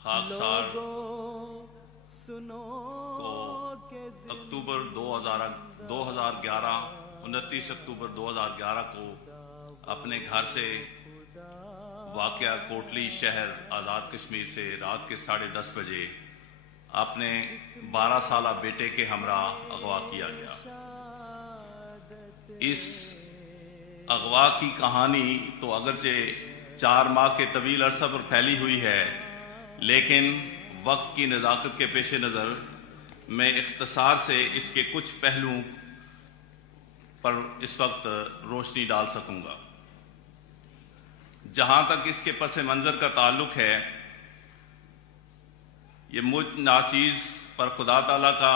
خاکسار کو اکتوبر 2011 29 اکتوبر 2011 کو اپنے گھر سے واقعہ کوٹلی شہر آزاد کشمیر سے رات کے 10:30 بجے اپنے 12 سالہ بیٹے کے ہمراہ اغوا کیا گیا۔ اس اغوا کی کہانی تو اگرچہ 4 ماہ کے طویل عرصہ پر پھیلی ہوئی ہے، لیکن وقت کی نزاکت کے پیش نظر میں اختصار سے اس کے کچھ پہلوؤں پر اس وقت روشنی ڈال سکوں گا۔ جہاں تک اس کے پس منظر کا تعلق ہے، یہ مجھ ناچیز پر خدا تعالیٰ کا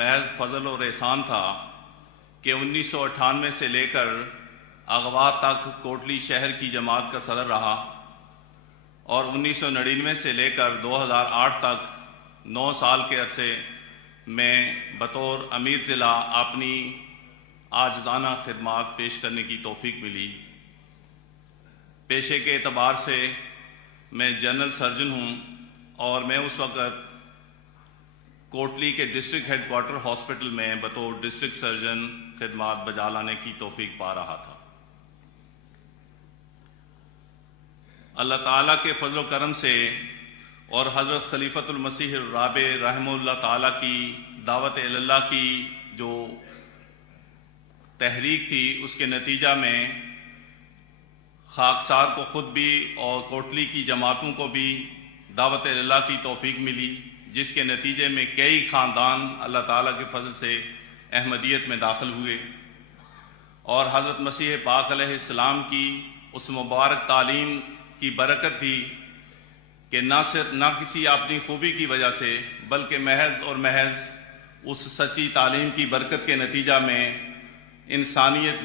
محض فضل اور احسان تھا کہ 1998 سے لے کر اغوا تک کوٹلی شہر کی جماعت کا صدر رہا، اور 1999 سے لے کر 2008 تک 9 سال کے عرصے میں بطور امیر ضلع اپنی عاجزانہ خدمات پیش کرنے کی توفیق ملی۔ پیشے کے اعتبار سے میں جنرل سرجن ہوں، اور میں اس وقت کوٹلی کے ڈسٹرکٹ ہیڈ کوارٹر ہاسپٹل میں بطور ڈسٹرکٹ سرجن خدمات بجا لانے کی توفیق پا رہا تھا۔ اللہ تعالیٰ کے فضل و کرم سے اور حضرت خلیفۃ المسیح الرابع رحمہ اللہ تعالیٰ کی دعوت اللہ کی جو تحریک تھی، اس کے نتیجہ میں خاکسار کو خود بھی اور کوٹلی کی جماعتوں کو بھی دعوت اللہ کی توفیق ملی، جس کے نتیجے میں کئی خاندان اللہ تعالیٰ کے فضل سے احمدیت میں داخل ہوئے، اور حضرت مسیح پاک علیہ السلام کی اس مبارک تعلیم کی برکت تھی کہ نہ کسی اپنی خوبی کی وجہ سے، بلکہ محض اور محض اس سچی تعلیم کی برکت کے نتیجہ میں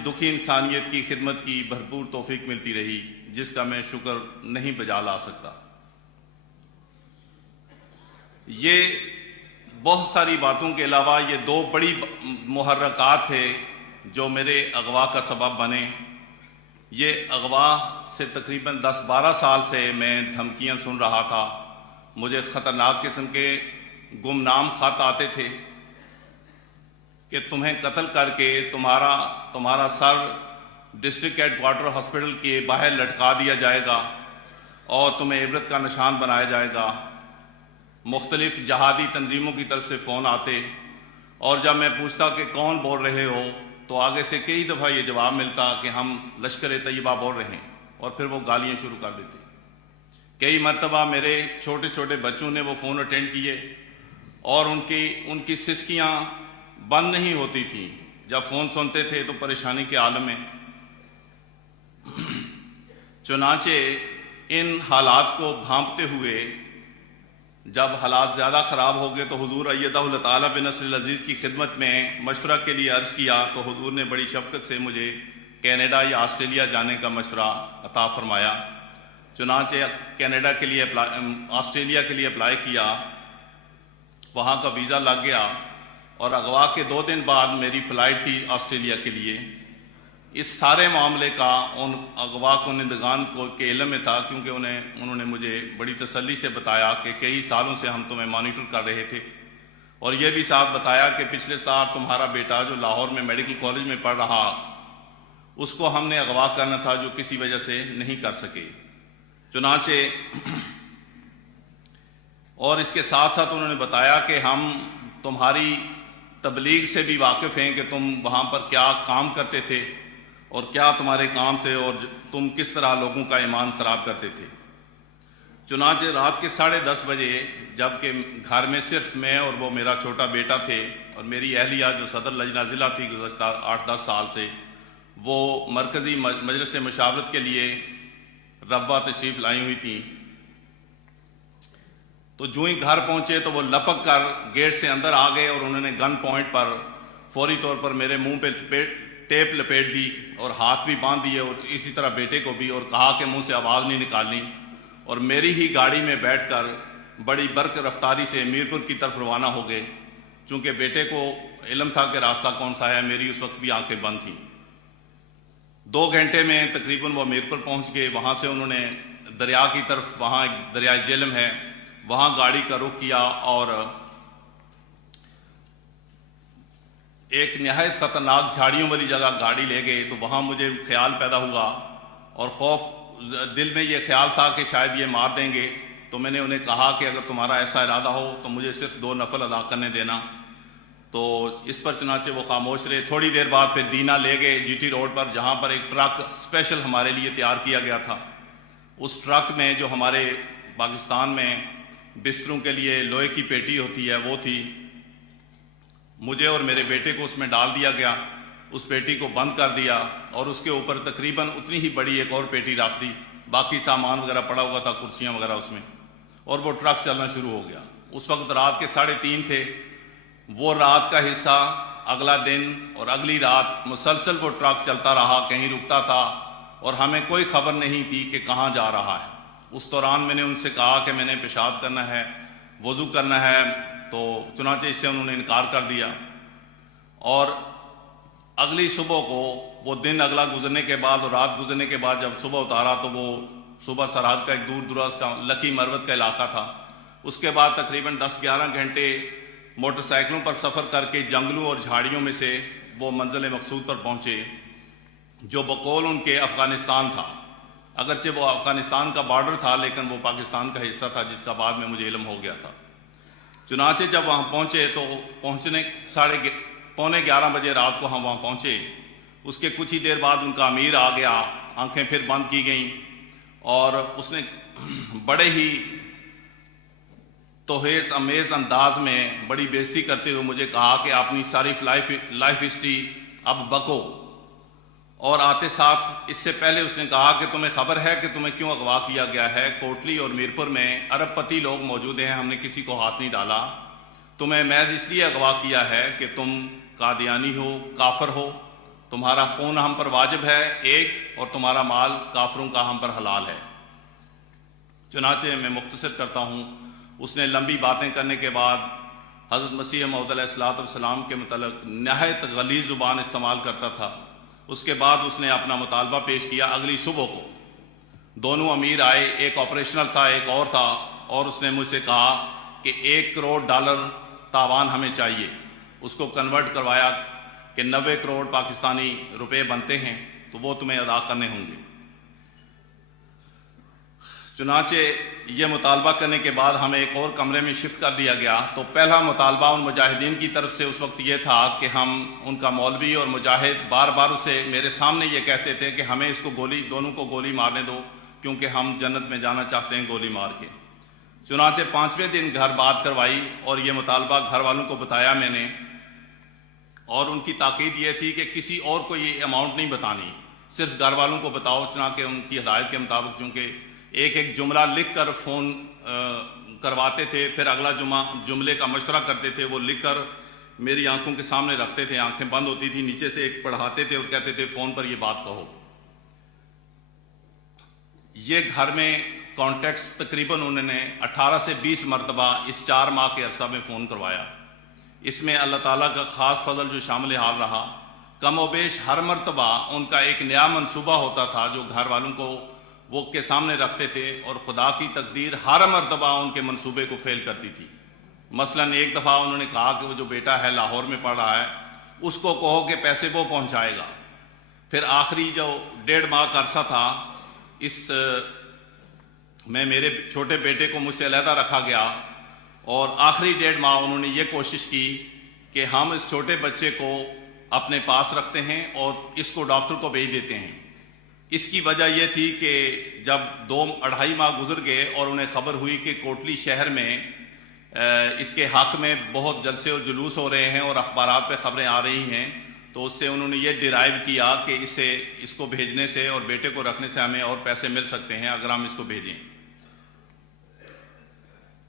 دکھی انسانیت کی خدمت کی بھرپور توفیق ملتی رہی، جس کا میں شکر نہیں بجا لا سکتا۔ یہ بہت ساری باتوں کے علاوہ یہ 2 بڑی محرکات تھے جو میرے اغوا کا سبب بنے۔ یہ اغوا سے تقریباً 10-12 سال سے میں دھمکیاں سن رہا تھا، مجھے خطرناک قسم کے گمنام خط آتے تھے کہ تمہیں قتل کر کے تمہارا سر ڈسٹرکٹ ہیڈ کوارٹر ہاسپٹل کے باہر لٹکا دیا جائے گا اور تمہیں عبرت کا نشان بنایا جائے گا۔ مختلف جہادی تنظیموں کی طرف سے فون آتے، اور جب میں پوچھتا کہ کون بول رہے ہو تو آگے سے کئی دفعہ یہ جواب ملتا کہ ہم لشکر طیبہ بول رہے ہیں، اور پھر وہ گالیاں شروع کر دیتے۔ کئی مرتبہ میرے چھوٹے چھوٹے بچوں نے وہ فون اٹینڈ کیے، اور ان کی سسکیاں بند نہیں ہوتی تھیں جب فون سنتے تھے تو پریشانی کے عالم میں۔ چنانچہ ان حالات کو بھانپتے ہوئے جب حالات زیادہ خراب ہو گئے تو حضور ایدہ اللہ تعالیٰ بنصر العزیز کی خدمت میں مشورہ کے لیے عرض کیا، تو حضور نے بڑی شفقت سے مجھے کینیڈا یا آسٹریلیا جانے کا مشورہ عطا فرمایا۔ چنانچہ آسٹریلیا کے لیے اپلائی کیا، وہاں کا ویزا لگ گیا، اور اغوا کے 2 دن بعد میری فلائٹ تھی آسٹریلیا کے لیے۔ اس سارے معاملے کا ان اغوا کنندگان کے علم میں تھا، کیونکہ انہوں نے مجھے بڑی تسلی سے بتایا کہ کئی سالوں سے ہم تمہیں مانیٹر کر رہے تھے، اور یہ بھی ساتھ بتایا کہ پچھلے سال تمہارا بیٹا جو لاہور میں میڈیکل کالج میں پڑھ رہا، اس کو ہم نے اغوا کرنا تھا جو کسی وجہ سے نہیں کر سکے۔ چنانچہ اور اس کے ساتھ ساتھ انہوں نے بتایا کہ ہم تمہاری تبلیغ سے بھی واقف ہیں کہ تم وہاں پر کیا کام کرتے تھے اور کیا تمہارے کام تھے، اور تم کس طرح لوگوں کا ایمان خراب کرتے تھے۔ چنانچہ رات کے 10:30 بجے، جب کہ گھر میں صرف میں اور وہ میرا چھوٹا بیٹا تھے، اور میری اہلیہ جو صدر لجنہ ضلع تھی گزشتہ 8-10 سال سے، وہ مرکزی مجلس مشاورت کے لیے ربوہ تشریف لائی ہوئی تھیں، تو جو ہی گھر پہنچے تو وہ لپک کر گیٹ سے اندر آ گئے، اور انہوں نے گن پوائنٹ پر فوری طور پر میرے منہ پہ ٹیپ لپیٹ دی اور ہاتھ بھی باندھ دیے، اور اسی طرح بیٹے کو بھی، اور کہا کہ منہ سے آواز نہیں نکالنی، اور میری ہی گاڑی میں بیٹھ کر بڑی برق رفتاری سے میرپور کی طرف روانہ ہو گئے۔ چونکہ بیٹے کو علم تھا کہ راستہ کون سا ہے، میری اس وقت بھی آنکھیں بند تھیں۔ 2 گھنٹے میں تقریباً وہ میرپور پہنچ گئے۔ وہاں سے انہوں نے دریا کی طرف، وہاں ایک دریائے جہلم ہے، وہاں گاڑی کا رخ کیا اور ایک نہایت خطرناک جھاڑیوں والی جگہ گاڑی لے گئے. تو وہاں مجھے خیال پیدا ہوا اور خوف دل میں یہ خیال تھا کہ شاید یہ مار دیں گے. تو میں نے انہیں کہا کہ اگر تمہارا ایسا ارادہ ہو تو مجھے صرف 2 نفل ادا کرنے دینا. تو اس پر چنانچہ وہ خاموش رہے. تھوڑی دیر بعد پھر دینا لے گئے جی ٹی روڈ پر, جہاں پر ایک ٹرک اسپیشل ہمارے لیے تیار کیا گیا تھا. اس ٹرک میں جو ہمارے پاکستان میں بستروں کے لیے لوہے کی پیٹی ہوتی ہے وہ تھی. مجھے اور میرے بیٹے کو اس میں ڈال دیا گیا. اس پیٹی کو بند کر دیا اور اس کے اوپر تقریباً اتنی ہی بڑی ایک اور پیٹی رکھ دی. باقی سامان وغیرہ پڑا ہوا تھا, کرسیاں وغیرہ اس میں, اور وہ ٹرک چلنا شروع ہو گیا. اس وقت رات کے 3:30 تھے. وہ رات کا حصہ, اگلا دن اور اگلی رات مسلسل وہ ٹرک چلتا رہا, کہیں رکتا تھا اور ہمیں کوئی خبر نہیں تھی کہ کہاں جا رہا ہے. اس دوران میں نے ان سے کہا کہ میں نے پیشاب کرنا ہے, وضو کرنا ہے, تو چنانچہ اس سے انہوں نے انکار کر دیا. اور اگلی صبح کو وہ دن اگلا گزرنے کے بعد اور رات گزرنے کے بعد جب صبح اتارا تو وہ صبح سرحد کا ایک دور دراز کا لکی مروت کا علاقہ تھا. اس کے بعد تقریباً 10-11 گھنٹے موٹر سائیکلوں پر سفر کر کے جنگلوں اور جھاڑیوں میں سے وہ منزل مقصود پر پہنچے, جو بقول ان کے افغانستان تھا. اگرچہ وہ افغانستان کا بارڈر تھا لیکن وہ پاکستان کا حصہ تھا, جس کا بعد میں مجھے علم ہو گیا تھا. چنانچہ جب وہاں پہنچے تو پہنچنے 11:15 بجے رات کو ہم وہاں پہنچے. اس کے کچھ ہی دیر بعد ان کا امیر آ گیا. آنکھیں پھر بند کی گئیں اور اس نے بڑے ہی توہیس امیز انداز میں بڑی بےزتی کرتے ہوئے مجھے کہا کہ اپنی ساری لائف ہسٹری اب بکو. اور آتے ساتھ اس سے پہلے اس نے کہا کہ تمہیں خبر ہے کہ تمہیں کیوں اغوا کیا گیا ہے؟ کوٹلی اور میرپور میں ارب پتی لوگ موجود ہیں, ہم نے کسی کو ہاتھ نہیں ڈالا. تمہیں محض اس لیے اغوا کیا ہے کہ تم قادیانی ہو, کافر ہو, تمہارا خون ہم پر واجب ہے ایک, اور تمہارا مال کافروں کا ہم پر حلال ہے. چنانچہ میں مختصر کرتا ہوں. اس نے لمبی باتیں کرنے کے بعد حضرت مسیح موعود علیہ الصلوۃ والسلام کے متعلق نہایت غلیظ زبان استعمال کرتا تھا. اس کے بعد اس نے اپنا مطالبہ پیش کیا. اگلی صبح کو دونوں امیر آئے, ایک آپریشنل تھا ایک اور تھا, اور اس نے مجھ سے کہا کہ $1 کروڑ تاوان ہمیں چاہیے. اس کو کنورٹ کروایا کہ 90 کروڑ پاکستانی روپے بنتے ہیں, تو وہ تمہیں ادا کرنے ہوں گے. چنانچہ یہ مطالبہ کرنے کے بعد ہمیں ایک اور کمرے میں شفٹ کر دیا گیا. تو پہلا مطالبہ ان مجاہدین کی طرف سے اس وقت یہ تھا کہ ہم, ان کا مولوی اور مجاہد بار بار اسے میرے سامنے یہ کہتے تھے کہ ہمیں اس کو دونوں کو گولی مارنے دو, کیونکہ ہم جنت میں جانا چاہتے ہیں گولی مار کے. چنانچہ 5ویں دن گھر بات کروائی اور یہ مطالبہ گھر والوں کو بتایا میں نے, اور ان کی تاکید یہ تھی کہ کسی اور کو یہ اماؤنٹ نہیں بتانی, صرف گھر والوں کو بتاؤ. چنانچہ ان کی ہدایت کے مطابق چونکہ ایک جملہ لکھ کر فون کرواتے تھے, پھر اگلا جملے کا مشورہ کرتے تھے, وہ لکھ کر میری آنکھوں کے سامنے رکھتے تھے, آنکھیں بند ہوتی تھی, نیچے سے ایک پڑھاتے تھے اور کہتے تھے فون پر یہ بات کہو. یہ گھر میں کانٹیکٹس تقریباً انہوں نے 18 سے 20 مرتبہ اس 4 ماہ کے عرصہ میں فون کروایا. اس میں اللہ تعالیٰ کا خاص فضل جو شامل حال رہا, کم و بیش ہر مرتبہ ان کا ایک نیا منصوبہ ہوتا تھا جو گھر والوں کو وہ کے سامنے رکھتے تھے, اور خدا کی تقدیر ہر مرتبہ ان کے منصوبے کو فیل کرتی تھی. مثلا ایک دفعہ انہوں نے کہا کہ وہ جو بیٹا ہے لاہور میں پڑھ رہا ہے اس کو کہو کہ پیسے وہ پہنچائے گا. پھر آخری جو 1.5 ماہ کا عرصہ تھا, اس میں میرے چھوٹے بیٹے کو مجھ سے علیحدہ رکھا گیا, اور آخری 1.5 ماہ انہوں نے یہ کوشش کی کہ ہم اس چھوٹے بچے کو اپنے پاس رکھتے ہیں اور اس کو ڈاکٹر کو بھیج دیتے ہیں. اس کی وجہ یہ تھی کہ جب 2-2.5 ماہ گزر گئے اور انہیں خبر ہوئی کہ کوٹلی شہر میں اس کے حق میں بہت جلسے اور جلوس ہو رہے ہیں اور اخبارات پہ خبریں آ رہی ہیں, تو اس سے انہوں نے یہ ڈرائیو کیا کہ اس کو بھیجنے سے اور بیٹے کو رکھنے سے ہمیں اور پیسے مل سکتے ہیں اگر ہم اس کو بھیجیں.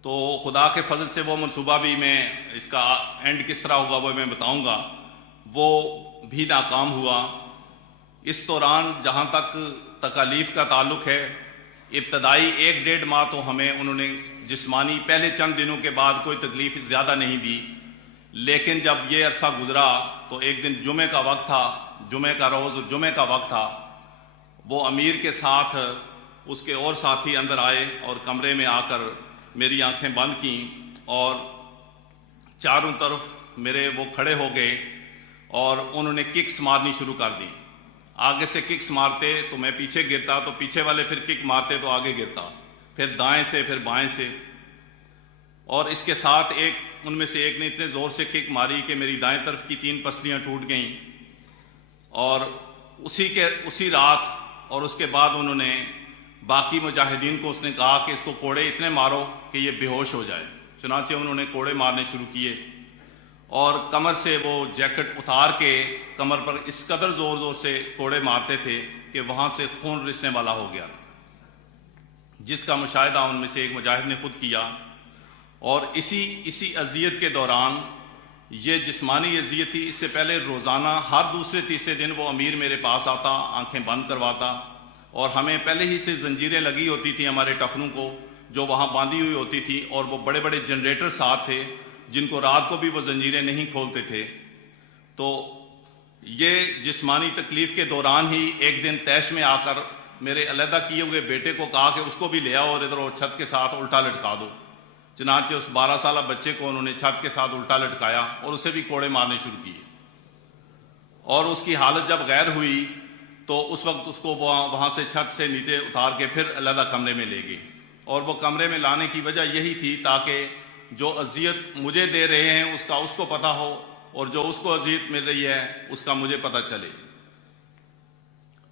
تو خدا کے فضل سے وہ منصوبہ بھی, میں اس کا اینڈ کس طرح ہوگا وہ میں بتاؤں گا, وہ بھی ناکام ہوا. اس دوران جہاں تک تکالیف کا تعلق ہے, ابتدائی 1-1.5 ماہ تو ہمیں انہوں نے جسمانی پہلے چند دنوں کے بعد کوئی تکلیف زیادہ نہیں دی, لیکن جب یہ عرصہ گزرا تو ایک دن جمعے کا وقت تھا, جمعے کا روز جمعے کا وقت تھا. وہ امیر کے ساتھ اس کے اور ساتھی اندر آئے اور کمرے میں آ کر میری آنکھیں بند کیں اور چاروں طرف میرے وہ کھڑے ہو گئے اور انہوں نے ککس مارنی شروع کر دی. آگے سے ککس مارتے تو میں پیچھے گرتا، تو پیچھے والے پھر کک مارتے تو آگے گرتا، پھر دائیں سے پھر بائیں سے. اور اس کے ساتھ ان میں سے ایک نے اتنے زور سے کک ماری کہ میری دائیں طرف کی 3 پسلیاں ٹوٹ گئیں. اور اسی رات اور اس کے بعد انہوں نے باقی مجاہدین کو اس نے کہا کہ اس کو کوڑے اتنے مارو کہ یہ بے ہوش ہو جائے. چنانچہ انہوں نے کوڑے مارنے شروع کیے اور کمر سے وہ جیکٹ اتار کے کمر پر اس قدر زور زور سے کوڑے مارتے تھے کہ وہاں سے خون رسنے والا ہو گیا تھا، جس کا مشاہدہ ان میں سے ایک مجاہد نے خود کیا. اور اسی اذیت کے دوران، یہ جسمانی اذیت تھی، اس سے پہلے روزانہ ہر دوسرے تیسرے دن وہ امیر میرے پاس آتا، آنکھیں بند کرواتا، اور ہمیں پہلے ہی سے زنجیریں لگی ہوتی تھیں ہمارے ٹخنوں کو جو وہاں باندھی ہوئی ہوتی تھی، اور وہ بڑے بڑے جنریٹر ساتھ تھے جن کو رات کو بھی وہ زنجیریں نہیں کھولتے تھے. تو یہ جسمانی تکلیف کے دوران ہی ایک دن تیش میں آ کر میرے علیحدہ کیے ہوئے بیٹے کو کہا کہ اس کو بھی لے آؤ اور ادھر چھت کے ساتھ الٹا لٹکا دو. چنانچہ اس 12 سالہ بچے کو انہوں نے چھت کے ساتھ الٹا لٹکایا اور اسے بھی کوڑے مارنے شروع کیے. اور اس کی حالت جب غیر ہوئی تو اس وقت اس کو وہاں سے چھت سے نیچے اتار کے پھر علیحدہ کمرے میں لے گئے. اور وہ کمرے میں لانے کی وجہ یہی تھی تاکہ جو اذیت مجھے دے رہے ہیں اس کا اس کو پتہ ہو، اور جو اس کو اذیت مل رہی ہے اس کا مجھے پتہ چلے.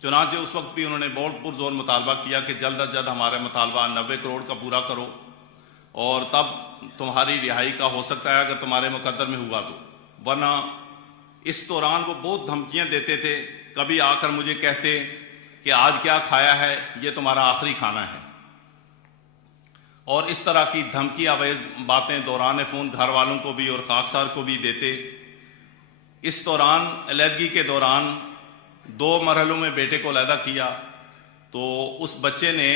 چنانچہ اس وقت بھی انہوں نے بہت پرزور مطالبہ کیا کہ جلد از جلد ہمارا مطالبہ 90 کروڑ کا پورا کرو، اور تب تمہاری رہائی کا ہو سکتا ہے اگر تمہارے مقدر میں ہوا تو، ورنہ. اس دوران وہ بہت دھمکیاں دیتے تھے. کبھی آ کر مجھے کہتے کہ آج کیا کھایا ہے، یہ تمہارا آخری کھانا ہے. اور اس طرح کی دھمکی آویز باتیں دوران فون گھر والوں کو بھی اور خاکسار کو بھی دیتے. اس دوران علیحدگی کے دوران 2 مرحلوں میں بیٹے کو علیحدہ کیا. تو اس بچے نے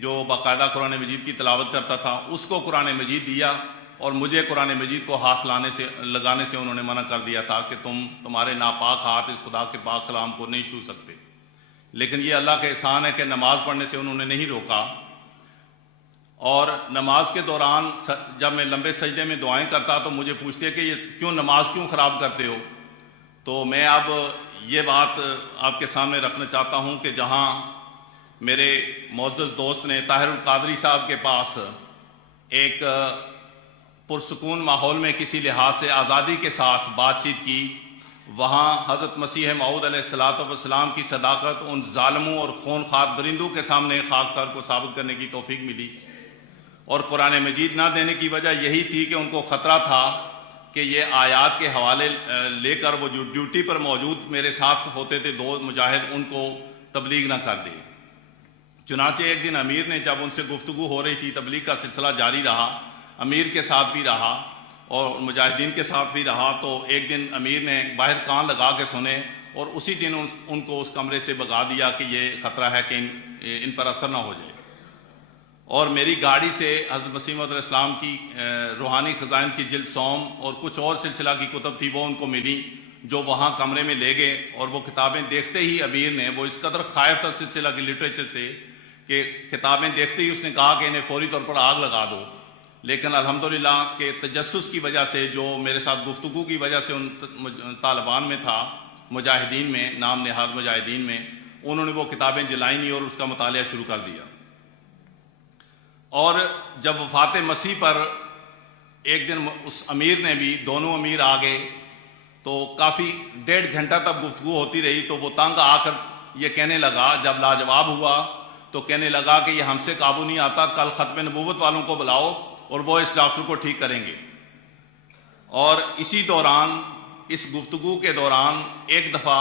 جو باقاعدہ قرآن مجید کی تلاوت کرتا تھا اس کو قرآن مجید دیا، اور مجھے قرآن مجید کو ہاتھ لگانے سے انہوں نے منع کر دیا تھا کہ تمہارے ناپاک ہاتھ اس خدا کے پاک کلام کو نہیں چھو سکتے. لیکن یہ اللہ کا احسان ہے کہ نماز پڑھنے سے انہوں نے نہیں روکا. اور نماز کے دوران جب میں لمبے سجدے میں دعائیں کرتا تو مجھے پوچھتے کہ یہ نماز کیوں خراب کرتے ہو. تو میں اب یہ بات آپ کے سامنے رکھنا چاہتا ہوں کہ جہاں میرے معزز دوست نے طاہر القادری صاحب کے پاس ایک پرسکون ماحول میں کسی لحاظ سے آزادی کے ساتھ بات چیت کی، وہاں حضرت مسیح موعود علیہ الصلوۃ والسلام کی صداقت ان ظالموں اور خونخوار درندوں کے سامنے خاکسار کو ثابت کرنے کی توفیق ملی. اور قرآن مجید نہ دینے کی وجہ یہی تھی کہ ان کو خطرہ تھا کہ یہ آیات کے حوالے لے کر وہ جو ڈیوٹی پر موجود میرے ساتھ ہوتے تھے 2 مجاہد، ان کو تبلیغ نہ کر دے. چنانچہ ایک دن امیر نے جب ان سے گفتگو ہو رہی تھی، تبلیغ کا سلسلہ جاری رہا، امیر کے ساتھ بھی رہا اور مجاہدین کے ساتھ بھی رہا. تو ایک دن امیر نے باہر کان لگا کے سنے اور اسی دن ان کو اس کمرے سے بھگا دیا کہ یہ خطرہ ہے کہ ان پر اثر نہ ہو جائے. اور میری گاڑی سے حضرت مسیح موعود علیہ السلام کی روحانی خزائن کی جلد سوم اور کچھ اور سلسلہ کی کتب تھی وہ ان کو ملی، جو وہاں کمرے میں لے گئے. اور وہ کتابیں دیکھتے ہی امیر نے، وہ اس قدر خائف تھا سلسلہ کی لٹریچر سے کہ کتابیں دیکھتے ہی اس نے کہا کہ انہیں فوری طور پر آگ لگا دو. لیکن الحمدللہ کہ تجسس کی وجہ سے، جو میرے ساتھ گفتگو کی وجہ سے ان طالبان میں تھا، مجاہدین میں، نام نہاد مجاہدین میں، انہوں نے وہ کتابیں جلائی نہیں اور اس کا مطالعہ شروع کر دیا. اور جب وفات مسیح پر ایک دن اس امیر نے بھی، دونوں امیر آ گئے تو کافی 1.5 گھنٹہ تک گفتگو ہوتی رہی. تو وہ تنگ آ کر یہ کہنے لگا، جب لاجواب ہوا تو کہنے لگا کہ یہ ہم سے قابو نہیں آتا، کل ختم نبوت والوں کو بلاؤ اور وہ اس ڈاکٹر کو ٹھیک کریں گے. اور اسی دوران، اس گفتگو کے دوران ایک دفعہ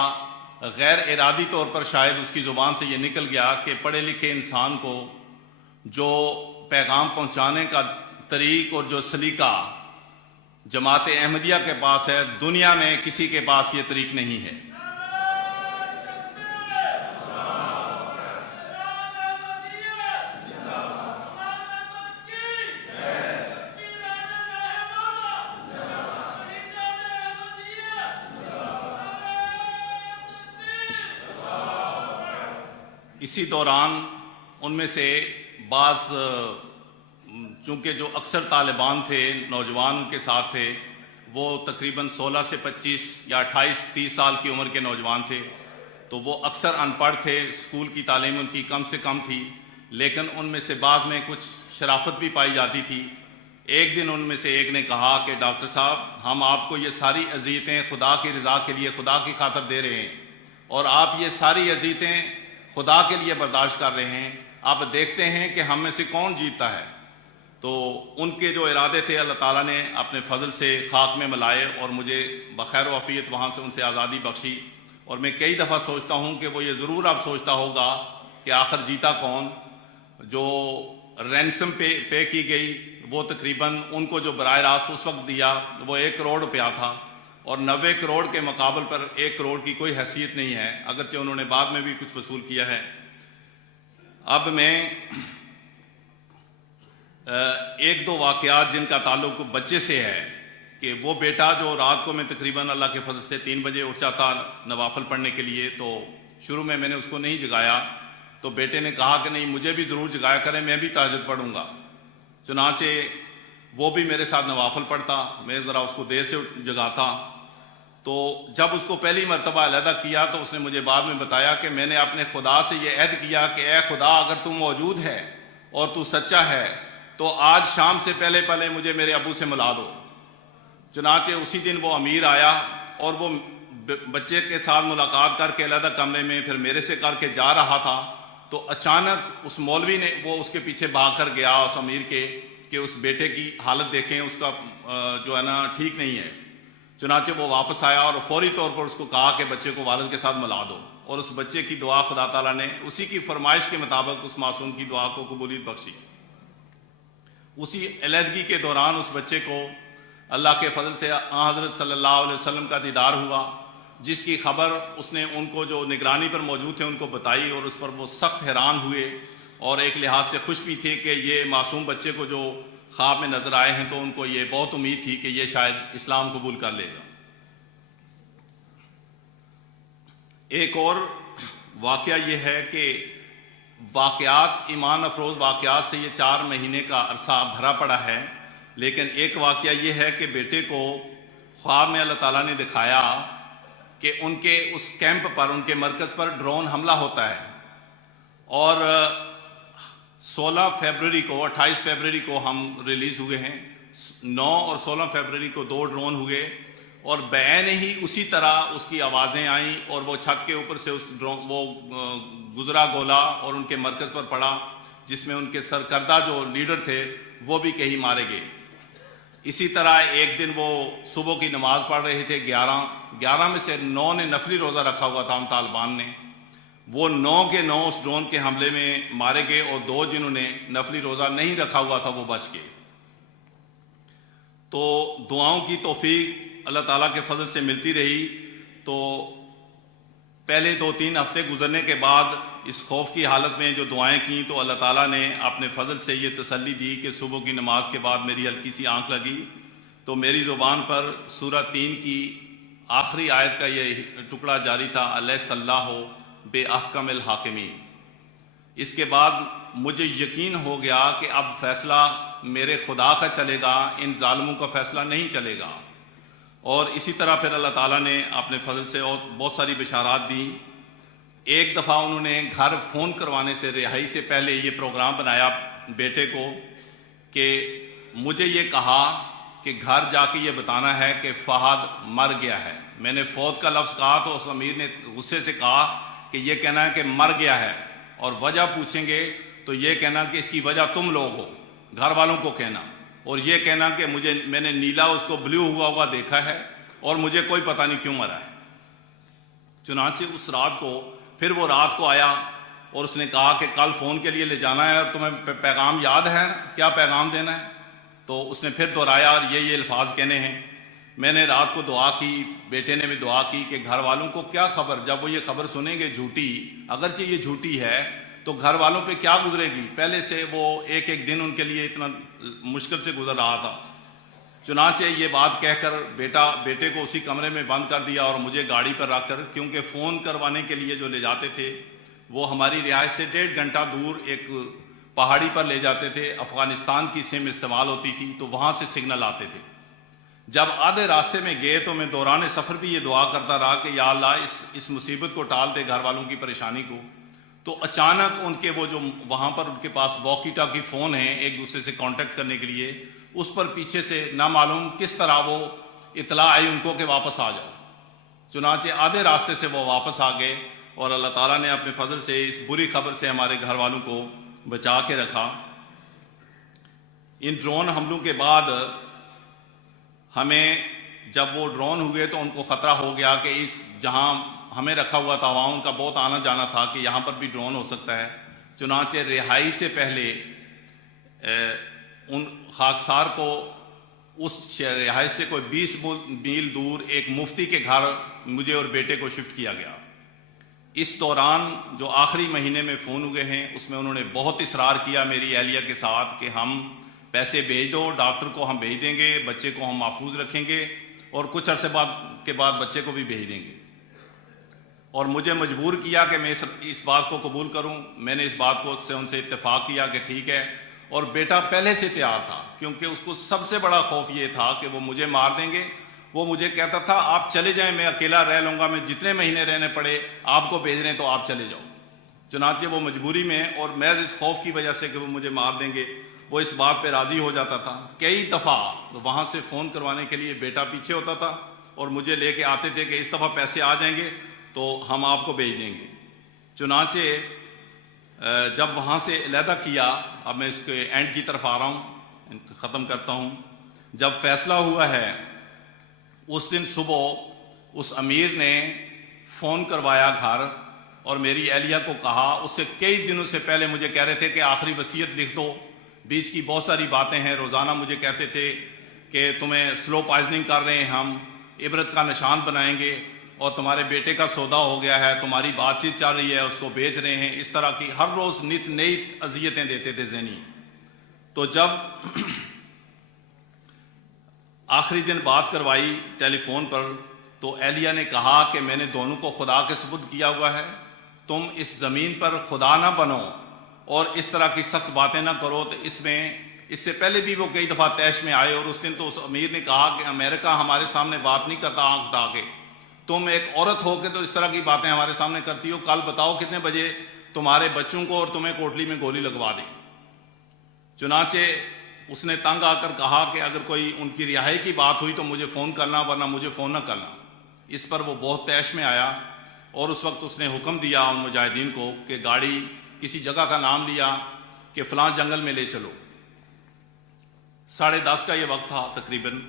غیر ارادی طور پر شاید اس کی زبان سے یہ نکل گیا کہ پڑھے لکھے انسان کو جو پیغام پہنچانے کا طریق اور جو سلیقہ جماعت احمدیہ کے پاس ہے، دنیا میں کسی کے پاس یہ طریق نہیں ہے. اسی دوران ان میں سے بعض چونکہ جو اکثر طالبان تھے، نوجوان ان کے ساتھ تھے، وہ تقریباً 16 سے 25 یا 28-30 سال کی عمر کے نوجوان تھے، تو وہ اکثر ان پڑھ تھے، اسکول کی تعلیم ان کی کم سے کم تھی، لیکن ان میں سے بعض میں کچھ شرافت بھی پائی جاتی تھی۔ ایک دن ان میں سے ایک نے کہا کہ ڈاکٹر صاحب، ہم آپ کو یہ ساری اذیتیں خدا کی رضا کے لیے، خدا کی خاطر دے رہے ہیں، اور آپ یہ ساری اذیتیں خدا کے لیے برداشت کر رہے ہیں، آپ دیکھتے ہیں کہ ہم میں سے کون جیتتا ہے۔ تو ان کے جو ارادے تھے اللہ تعالیٰ نے اپنے فضل سے خاک میں ملائے اور مجھے بخیر و عافیت وہاں سے ان سے آزادی بخشی۔ اور میں کئی دفعہ سوچتا ہوں کہ وہ یہ ضرور اب سوچتا ہوگا کہ آخر جیتا کون۔ جو رینسم پے کی گئی وہ تقریباً ان کو جو براہ راست اس وقت دیا وہ 1 کروڑ روپیہ تھا، اور 90 کروڑ کے مقابل پر 1 کروڑ کی کوئی حیثیت نہیں ہے، اگرچہ انہوں نے بعد میں بھی کچھ وصول کیا ہے۔ اب میں ایک دو واقعات جن کا تعلق بچے سے ہے، کہ وہ بیٹا جو رات کو میں تقریباً اللہ کے فضل سے 3 بجے اٹھا تھا نوافل پڑھنے کے لیے، تو شروع میں نے اس کو نہیں جگایا، تو بیٹے نے کہا کہ نہیں مجھے بھی ضرور جگایا کریں، میں بھی تہجد پڑھوں گا۔ چنانچہ وہ بھی میرے ساتھ نوافل پڑھتا، میں ذرا اس کو دیر سے جگاتا۔ تو جب اس کو پہلی مرتبہ علیحدہ کیا تو اس نے مجھے بعد میں بتایا کہ میں نے اپنے خدا سے یہ عہد کیا کہ اے خدا، اگر تم موجود ہے اور تو سچا ہے تو آج شام سے پہلے مجھے میرے ابو سے ملا دو۔ چنانچہ اسی دن وہ امیر آیا اور وہ بچے کے ساتھ ملاقات کر کے علیحدہ کمرے میں پھر میرے سے کر کے جا رہا تھا، تو اچانک اس مولوی نے وہ اس کے پیچھے بھاگ کر گیا اس امیر کے کہ اس بیٹے کی حالت دیکھیں، اس کا جو ہے نا ٹھیک نہیں ہے۔ چنانچہ وہ واپس آیا اور فوری طور پر اس کو کہا کہ بچے کو والد کے ساتھ ملا دو، اور اس بچے کی دعا خدا تعالیٰ نے اسی کی فرمائش کے مطابق اس معصوم کی دعا کو قبولیت بخشی۔ اسی علیحدگی کے دوران اس بچے کو اللہ کے فضل سے حضرت صلی اللہ علیہ وسلم کا دیدار ہوا، جس کی خبر اس نے ان کو جو نگرانی پر موجود تھے ان کو بتائی، اور اس پر وہ سخت حیران ہوئے اور ایک لحاظ سے خوش بھی تھے کہ یہ معصوم بچے کو جو خواب میں نظر آئے ہیں تو ان کو یہ بہت امید تھی کہ یہ شاید اسلام قبول کر لے گا۔ ایک اور واقعہ یہ ہے کہ واقعات، ایمان افروز واقعات سے یہ 4 مہینے کا عرصہ بھرا پڑا ہے، لیکن ایک واقعہ یہ ہے کہ بیٹے کو خواب میں اللہ تعالیٰ نے دکھایا کہ ان کے اس کیمپ پر، ان کے مرکز پر ڈرون حملہ ہوتا ہے، اور 16 فیبروری کو، 28 فیبروری کو ہم ریلیز ہوئے ہیں، 9 اور 16 فیبروری کو 2 ڈرون ہوئے، اور بعین ہی اسی طرح اس کی آوازیں آئیں اور وہ چھت کے اوپر سے اس ڈرون وہ گزرا گولا اور ان کے مرکز پر پڑا، جس میں ان کے سرکردہ جو لیڈر تھے وہ بھی کہیں مارے گئے۔ اسی طرح ایک دن وہ صبح کی نماز پڑھ رہے تھے، 11 میں سے 9 نے نفلی روزہ رکھا ہوا تھا، ہم طالبان نے، وہ 9 کے 9 اس ڈرون کے حملے میں مارے گئے، اور 2 جنہوں نے نفلی روزہ نہیں رکھا ہوا تھا وہ بچ گئے۔ تو دعاؤں کی توفیق اللہ تعالیٰ کے فضل سے ملتی رہی۔ تو پہلے 2-3 ہفتے گزرنے کے بعد اس خوف کی حالت میں جو دعائیں کیں تو اللہ تعالیٰ نے اپنے فضل سے یہ تسلی دی کہ صبح کی نماز کے بعد میری ہلکی سی آنکھ لگی تو میری زبان پر سورہ 3 کی آخری آیت کا یہ ٹکڑا جاری تھا، الیس اللہ بے احکم الحاکمین۔ اس کے بعد مجھے یقین ہو گیا کہ اب فیصلہ میرے خدا کا چلے گا، ان ظالموں کا فیصلہ نہیں چلے گا۔ اور اسی طرح پھر اللہ تعالیٰ نے اپنے فضل سے اور بہت ساری بشارات دیں۔ ایک دفعہ انہوں نے گھر فون کروانے سے رہائی سے پہلے یہ پروگرام بنایا بیٹے کو کہ مجھے یہ کہا کہ گھر جا کے یہ بتانا ہے کہ فہد مر گیا ہے۔ میں نے فوت کا لفظ کہا تو اس امیر نے غصے سے کہا کہ یہ کہنا ہے کہ مر گیا ہے، اور وجہ پوچھیں گے تو یہ کہنا کہ اس کی وجہ تم لوگ ہو، گھر والوں کو کہنا، اور یہ کہنا کہ میں نے نیلا اس کو بلیو ہوا دیکھا ہے اور مجھے کوئی پتہ نہیں کیوں مرا ہے۔ چنانچہ اس رات کو پھر وہ رات کو آیا اور اس نے کہا کہ کل فون کے لیے لے جانا ہے اور تمہیں پیغام یاد ہے، کیا پیغام دینا ہے؟ تو اس نے پھر دہرایا اور یہ الفاظ کہنے ہیں۔ میں نے رات کو دعا کی، بیٹے نے بھی دعا کی کہ گھر والوں کو کیا خبر، جب وہ یہ خبر سنیں گے جھوٹی، اگرچہ یہ جھوٹی ہے تو گھر والوں پہ کیا گزرے گی۔ پہلے سے وہ ایک دن ان کے لیے اتنا مشکل سے گزر رہا تھا۔ چنانچہ یہ بات کہہ کر بیٹے کو اسی کمرے میں بند کر دیا اور مجھے گاڑی پر رکھ کر، کیونکہ فون کروانے کے لیے جو لے جاتے تھے وہ ہماری رہائش سے 1.5 گھنٹہ دور ایک پہاڑی پر لے جاتے تھے، افغانستان کی سم استعمال ہوتی تھی تو وہاں سے سگنل آتے تھے۔ جب آدھے راستے میں گئے تو میں دوران سفر بھی یہ دعا کرتا رہا کہ یا اللہ اس مصیبت کو ٹال دے، گھر والوں کی پریشانی کو۔ تو اچانک ان کے وہ جو وہاں پر ان کے پاس واکی ٹاکی فون ہیں ایک دوسرے سے کانٹیکٹ کرنے کے لیے، اس پر پیچھے سے نہ معلوم کس طرح وہ اطلاع آئی ان کو کہ واپس آ جاؤ۔ چنانچہ آدھے راستے سے وہ واپس آ گئے اور اللہ تعالیٰ نے اپنے فضل سے اس بری خبر سے ہمارے گھر والوں کو بچا کے رکھا۔ ان ڈرون حملوں کے بعد ہمیں جب وہ ڈرون ہوئے تو ان کو خطرہ ہو گیا کہ اس جہاں ہمیں رکھا ہوا تھا وہاں ان کا بہت آنا جانا تھا کہ یہاں پر بھی ڈرون ہو سکتا ہے۔ چنانچہ رہائی سے پہلے ان خاکسار کو اس رہائش سے کوئی 20 میل دور ایک مفتی کے گھر مجھے اور بیٹے کو شفٹ کیا گیا۔ اس دوران جو آخری مہینے میں فون ہوئے ہیں اس میں انہوں نے بہت اصرار کیا میری اہلیہ کے ساتھ کہ ہم پیسے بھیج دو، ڈاکٹر کو ہم بھیج دیں گے، بچے کو ہم محفوظ رکھیں گے اور کچھ عرصے کے بعد بچے کو بھی بھیج دیں گے۔ اور مجھے مجبور کیا کہ میں اس بات کو قبول کروں۔ میں نے اس بات کو ان سے اتفاق کیا کہ ٹھیک ہے، اور بیٹا پہلے سے تیار تھا کیونکہ اس کو سب سے بڑا خوف یہ تھا کہ وہ مجھے مار دیں گے۔ وہ مجھے کہتا تھا آپ چلے جائیں، میں اکیلا رہ لوں گا، میں جتنے مہینے رہنے پڑے آپ کو بھیج رہے ہیں تو آپ چلے جاؤ۔ چنانچہ وہ مجبوری میں اور محض اس خوف کی وجہ سے کہ وہ مجھے مار دیں گے وہ اس بات پہ راضی ہو جاتا تھا۔ کئی دفعہ وہاں سے فون کروانے کے لیے بیٹا پیچھے ہوتا تھا اور مجھے لے کے آتے تھے کہ اس دفعہ پیسے آ جائیں گے تو ہم آپ کو بھیج دیں گے۔ چنانچہ جب وہاں سے علیحدہ کیا، اب میں اس کے اینڈ کی طرف آ رہا ہوں، ختم کرتا ہوں۔ جب فیصلہ ہوا ہے اس دن صبح اس امیر نے فون کروایا گھر اور میری اہلیہ کو کہا، اس سے کئی دنوں سے پہلے مجھے کہہ رہے تھے کہ آخری وصیت لکھ دو، بیچ کی بہت ساری باتیں ہیں، روزانہ مجھے کہتے تھے کہ تمہیں سلو پوائزننگ کر رہے ہیں، ہم عبرت کا نشان بنائیں گے، اور تمہارے بیٹے کا سودا ہو گیا ہے، تمہاری بات چیت چل رہی ہے، اس کو بیچ رہے ہیں، اس طرح کی ہر روز نت نئی اذیتیں دیتے تھے ذہنی۔ تو جب آخری دن بات کروائی ٹیلی فون پر تو اہلیہ نے کہا کہ میں نے دونوں کو خدا کے سپرد کیا ہوا ہے، تم اس زمین پر خدا نہ بنو اور اس طرح کی سخت باتیں نہ کرو۔ تو اس سے پہلے بھی وہ کئی دفعہ طیش میں آئے اور اس دن تو اس امیر نے کہا کہ امریکہ ہمارے سامنے بات نہیں کرتا آنکھ اٹھا کے، تم ایک عورت ہو کے تو اس طرح کی باتیں ہمارے سامنے کرتی ہو، کل بتاؤ کتنے بجے تمہارے بچوں کو اور تمہیں کوٹلی میں گولی لگوا دیں۔ چنانچہ اس نے تنگ آ کر کہا کہ اگر کوئی ان کی رہائی کی بات ہوئی تو مجھے فون کرنا، ورنہ مجھے فون نہ کرنا۔ اس پر وہ بہت طیش میں آیا اور اس وقت اس نے حکم دیا ان مجاہدین کو کہ گاڑی کسی جگہ کا نام لیا کہ فلاں جنگل میں لے چلو۔ 10:30 کا یہ وقت تھا تقریباً،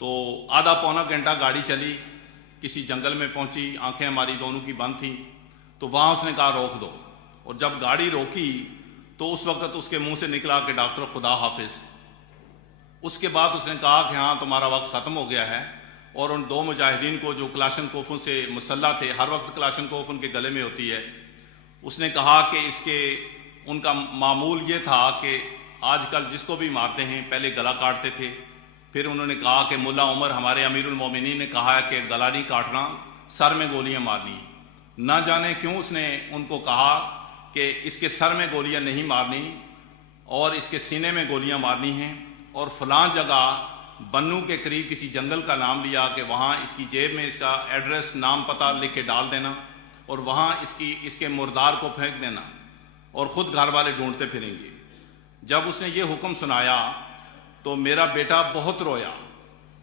تو آدھا پونا گھنٹہ گاڑی چلی، کسی جنگل میں پہنچی، آنکھیں ہماری دونوں کی بند تھیں، تو وہاں اس نے کہا روک دو، اور جب گاڑی روکی تو اس وقت اس کے منہ سے نکلا کہ ڈاکٹر خدا حافظ۔ اس کے بعد اس نے کہا کہ ہاں تمہارا وقت ختم ہو گیا ہے، اور ان 2 مجاہدین کو جو کلاشن کوفوں سے مسلح تھے، ہر وقت کلاشن کوف ان کے گلے میں ہوتی ہے، اس نے کہا کہ ان کا معمول یہ تھا کہ آج کل جس کو بھی مارتے ہیں پہلے گلا کاٹتے تھے، پھر انہوں نے کہا کہ ملا عمر ہمارے امیر المومنین نے کہا ہے کہ گلا نہیں کاٹنا، سر میں گولیاں مارنی ہیں۔ نہ جانے کیوں اس نے ان کو کہا کہ اس کے سر میں گولیاں نہیں مارنی اور اس کے سینے میں گولیاں مارنی ہیں، اور فلاں جگہ بنو کے قریب کسی جنگل کا نام لیا کہ وہاں اس کی جیب میں اس کا ایڈریس نام پتہ لکھ کے ڈال دینا اور وہاں اس کے مردار کو پھینک دینا اور خود گھر والے ڈھونڈتے پھریں گے۔ جب اس نے یہ حکم سنایا تو میرا بیٹا بہت رویا،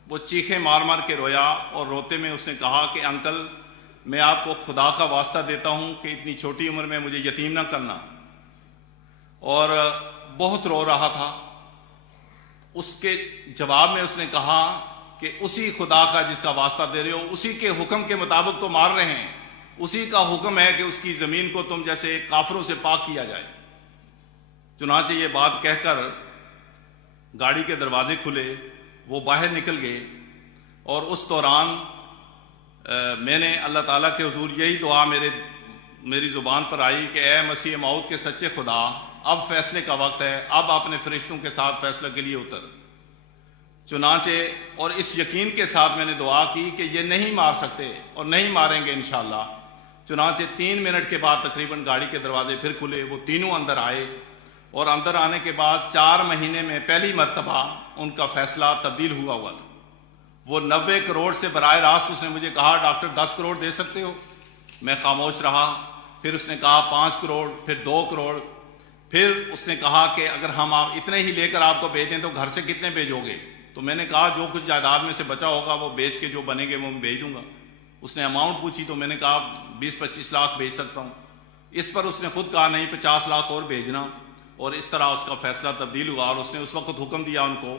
وہ چیخیں مار مار کے رویا، اور روتے میں اس نے کہا کہ انکل میں آپ کو خدا کا واسطہ دیتا ہوں کہ اتنی چھوٹی عمر میں مجھے یتیم نہ کرنا، اور بہت رو رہا تھا۔ اس کے جواب میں اس نے کہا کہ اسی خدا کا جس کا واسطہ دے رہے ہو اسی کے حکم کے مطابق تو مار رہے ہیں، اسی کا حکم ہے کہ اس کی زمین کو تم جیسے کافروں سے پاک کیا جائے۔ چنانچہ یہ بات کہہ کر گاڑی کے دروازے کھلے، وہ باہر نکل گئے، اور اس دوران میں نے اللہ تعالیٰ کے حضور یہی دعا میری زبان پر آئی کہ اے مسیح موعود کے سچے خدا، اب فیصلے کا وقت ہے، اب اپنے فرشتوں کے ساتھ فیصلہ کے لیے اتر۔ چنانچہ اور اس یقین کے ساتھ میں نے دعا کی کہ یہ نہیں مار سکتے اور نہیں ماریں گے انشاءاللہ۔ چنانچہ 3 منٹ کے بعد تقریباً گاڑی کے دروازے پھر کھلے، وہ تینوں اندر آئے، اور اندر آنے کے بعد 4 مہینے میں پہلی مرتبہ ان کا فیصلہ تبدیل ہوا تھا۔ وہ 90 کروڑ سے براہ راست اس نے مجھے کہا ڈاکٹر 10 کروڑ دے سکتے ہو؟ میں خاموش رہا۔ پھر اس نے کہا 5 کروڑ، پھر 2 کروڑ، پھر اس نے کہا کہ اگر ہم آپ اتنے ہی لے کر آپ کو بھیج دیں تو گھر سے کتنے بھیجو گے؟ تو میں نے کہا جو کچھ جائیداد میں سے بچا ہوگا وہ بیچ کے جو بنے گے وہ میں بھیج دوں گا۔ اس نے اماؤنٹ پوچھی تو میں نے کہا 20-25 لاکھ بھیج سکتا ہوں۔ اس پر اس نے خود کہا نہیں 50 لاکھ اور بھیجنا، اور اس طرح اس کا فیصلہ تبدیل ہوا۔ اور اس نے اس وقت حکم دیا ان کو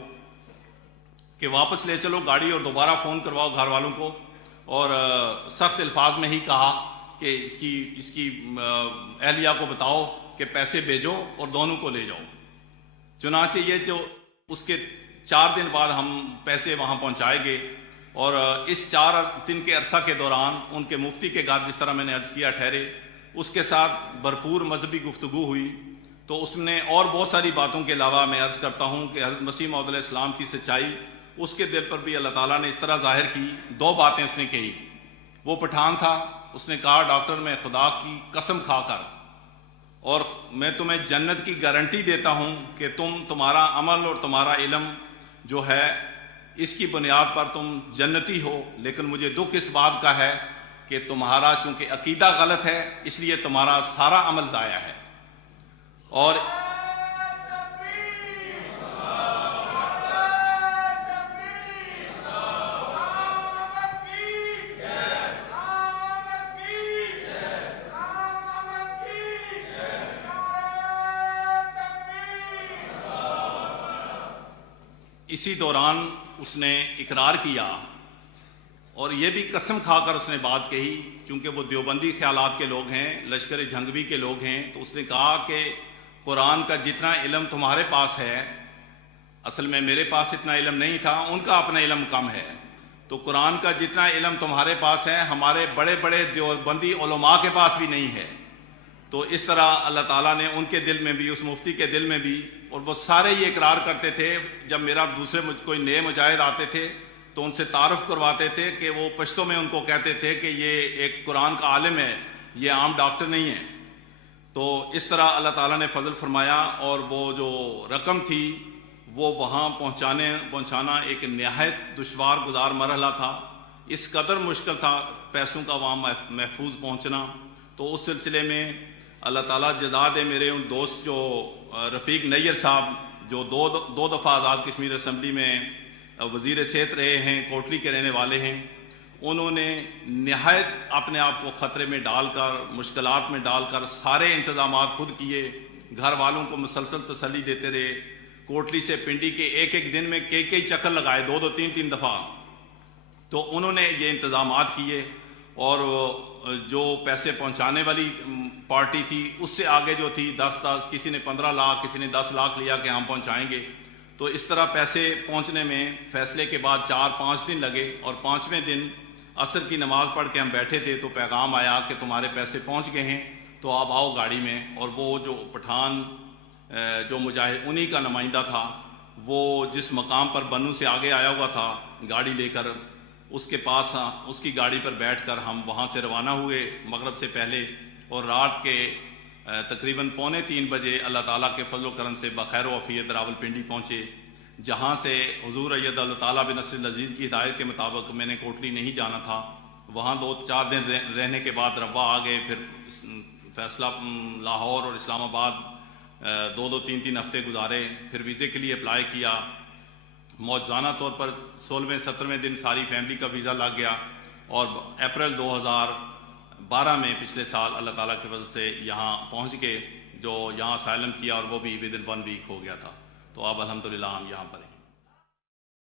کہ واپس لے چلو گاڑی اور دوبارہ فون کرواؤ گھر والوں کو، اور سخت الفاظ میں ہی کہا کہ اس کی اہلیہ کو بتاؤ کہ پیسے بھیجو اور دونوں کو لے جاؤ۔ چنانچہ یہ جو اس کے 4 دن بعد ہم پیسے وہاں پہنچائے گئے، اور اس 4 دن کے عرصہ کے دوران ان کے مفتی کے گھر جس طرح میں نے عرض کیا ٹھہرے، اس کے ساتھ بھرپور مذہبی گفتگو ہوئی۔ تو اس نے اور بہت ساری باتوں کے علاوہ میں عرض کرتا ہوں کہ حضرت مسیح موعود علیہ السلام کی سچائی اس کے دل پر بھی اللہ تعالیٰ نے اس طرح ظاہر کی۔ 2 باتیں اس نے کہی۔ وہ پٹھان تھا، اس نے کہا ڈاکٹر میں خدا کی قسم کھا کر اور میں تمہیں جنت کی گارنٹی دیتا ہوں کہ تمہارا عمل اور تمہارا علم جو ہے اس کی بنیاد پر تم جنتی ہو، لیکن مجھے دکھ اس بات کا ہے کہ تمہارا چونکہ عقیدہ غلط ہے اس لیے تمہارا سارا عمل ضائع ہے۔ اور اسی دوران اس نے اقرار کیا اور یہ بھی قسم کھا کر اس نے بات کہی، کیونکہ وہ دیوبندی خیالات کے لوگ ہیں، لشکر جھنگوی کے لوگ ہیں، تو اس نے کہا کہ قرآن کا جتنا علم تمہارے پاس ہے، اصل میں میرے پاس اتنا علم نہیں تھا، ان کا اپنا علم کم ہے، تو قرآن کا جتنا علم تمہارے پاس ہے ہمارے بڑے بڑے دیوبندی علماء کے پاس بھی نہیں ہے۔ تو اس طرح اللہ تعالیٰ نے ان کے دل میں بھی، اس مفتی کے دل میں بھی، اور وہ سارے یہ اقرار کرتے تھے۔ جب میرا دوسرے کوئی نئے مجاہد آتے تھے تو ان سے تعارف کرواتے تھے کہ وہ پشتوں میں ان کو کہتے تھے کہ یہ ایک قرآن کا عالم ہے، یہ عام ڈاکٹر نہیں ہے۔ تو اس طرح اللہ تعالیٰ نے فضل فرمایا، اور وہ جو رقم تھی وہ وہاں پہنچانا ایک نہایت دشوار گزار مرحلہ تھا۔ اس قدر مشکل تھا پیسوں کا وہاں محفوظ پہنچنا۔ تو اس سلسلے میں اللہ تعالیٰ جزا دے میرے ان دوست جو رفیق نیر صاحب، جو دو دفعہ آزاد کشمیر اسمبلی میں وزیر صحت رہے ہیں، کوٹلی کے رہنے والے ہیں، انہوں نے نہایت اپنے آپ کو خطرے میں ڈال کر، مشکلات میں ڈال کر سارے انتظامات خود کیے، گھر والوں کو مسلسل تسلی دیتے رہے، کوٹلی سے پنڈی کے ایک دن میں کئی چکر لگائے، 2 3 دفعہ۔ تو انہوں نے یہ انتظامات کیے، اور جو پیسے پہنچانے والی پارٹی تھی اس سے آگے جو تھی 10 کسی نے 15 لاکھ، کسی نے 10 لاکھ لیا کہ ہم پہنچائیں گے۔ تو اس طرح پیسے پہنچنے میں فیصلے کے بعد 4-5 دن لگے، اور 5ویں دن عصر کی نماز پڑھ کے ہم بیٹھے تھے تو پیغام آیا کہ تمہارے پیسے پہنچ گئے ہیں، تو آپ آؤ گاڑی میں۔ اور وہ جو پٹھان جو مجاہد انہی کا نمائندہ تھا، وہ جس مقام پر بنو سے آگے آیا ہوا تھا گاڑی لے کر، اس کے پاس اس کی گاڑی پر بیٹھ کر ہم وہاں سے روانہ ہوئے مغرب سے پہلے، اور رات کے تقریباً 2:45 بجے اللہ تعالیٰ کے فضل و کرم سے بخیر و عافیت راولپنڈی پہنچے، جہاں سے حضور اید اللہ تعالیٰ بنصر العزیز کی ہدایت کے مطابق میں نے کوٹلی نہیں جانا تھا۔ وہاں 2-4 دن رہنے کے بعد روا آ گئے، پھر فیصلہ لاہور اور اسلام آباد 2 3 ہفتے گزارے، پھر ویزے کے لیے اپلائی کیا۔ موجزانہ طور پر 16ویں 17ویں دن ساری فیملی کا ویزا لگ گیا، اور اپریل 2012 میں پچھلے سال اللہ تعالیٰ کے فضل سے یہاں پہنچ گئے، جو یہاں اسائلم کیا، اور وہ بھی ودن 1 ویک ہو گیا تھا۔ تو اب الحمدللہ ہم یہاں پر ہیں۔